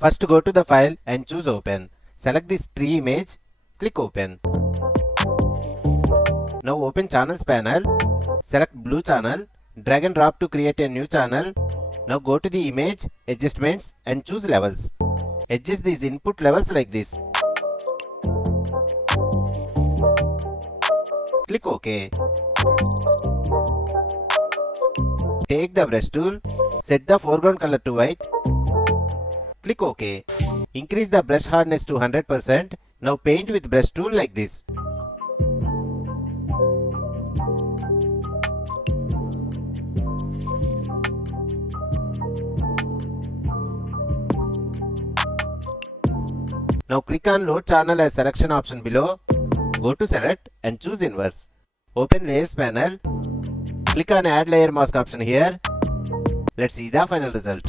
First go to the file and choose open. Select this tree image, click open. Now open channels panel, select blue channel, drag and drop to create a new channel. Now go to the image, adjustments and choose levels. Adjust these input levels like this. Click OK. Take the brush tool, set the foreground color to white. Click OK. Increase the brush hardness to 100%. Now paint with brush tool like this. Now click on load channel as selection option below. Go to select and choose inverse. Open layers panel. Click on add layer mask option here. Let's see the final result.